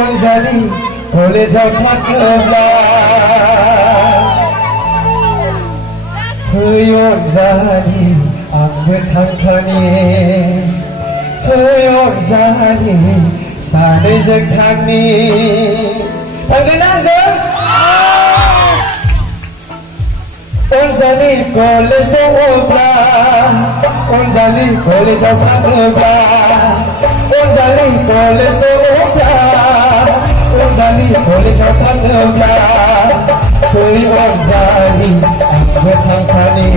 Onzali boleh jauh kebelah Puyol zali ambil tangkani Puyol zali sana jekani Tangganan zon Onzali boleh kebelah Onzali boleh jauh kebelah Onzali boleh kebelah Onzali boleh jauh kebelah Puyol zali ambil tangkani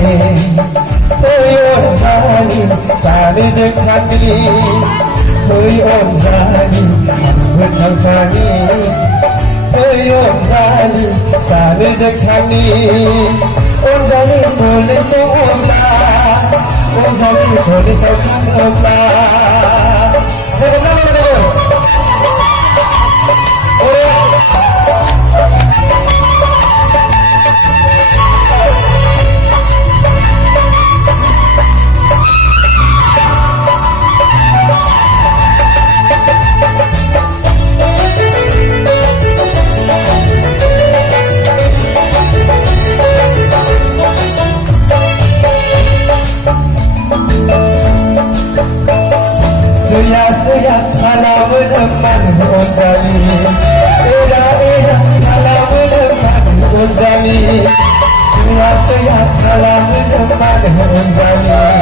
Puyol zali sana jekani Puyol zali ambil tangkani Puyol zali sana jekani Onzali boleh kebelah Onzali boleh jauh kebelah Seya kalau meneman Onzali Eda kalau meneman Onzali Seya kalau meneman Onzali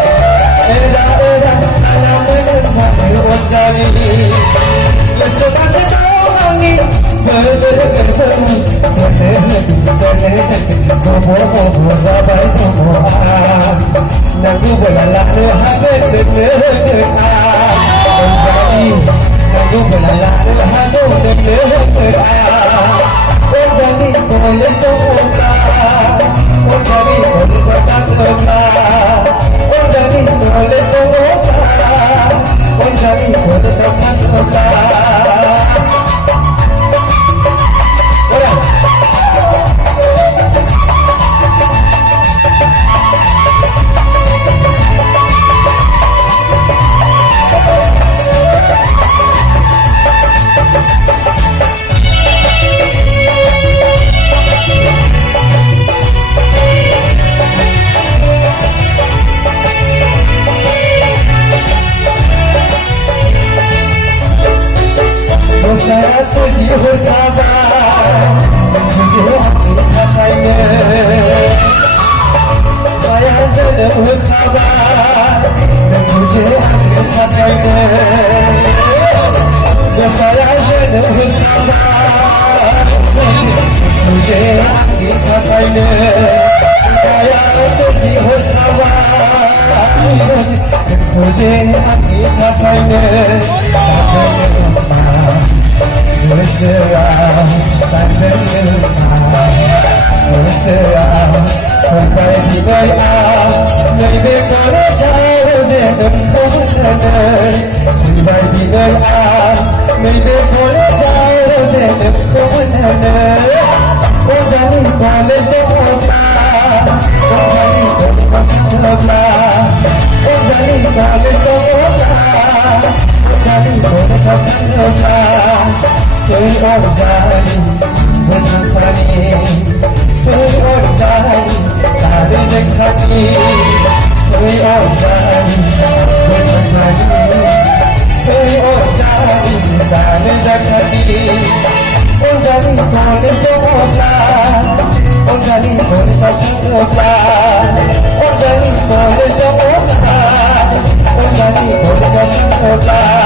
Eda kalau meneman Onzali Sebaca doangi bergerak Bobo sabai doa Nagu berlalu habis bergerak Onzali nagu berlalu habis bergerak Onzali boleh kebelah Onzali boleh kebelah Onzali boleh kebelah Onzali boleh kebelah Saya sedih berkabar Tujuh hati katanya Saya sedih berkabar Tujuh hati katanya Saya sedih berkabar Tujuh hati katanya Saya sedih berkabar Tujuh hati katanya Mesra sampai lupa Mesra sampai dibayar Lebih kalau jauh jangan kemana Lebih dibayar Lebih kalau jauh jangan kemana Onzali boleh kebelah Onzali boleh kebelah Onzali boleh kebelah Onzali boleh kebelah Puyol zali menangkani Puyol zali sana jekani Puyol zali menangkani Puyol zali sana jekani Onzali boleh kebelah Onzali boleh kebelah Onzali boleh kebelah Onzali boleh kebelah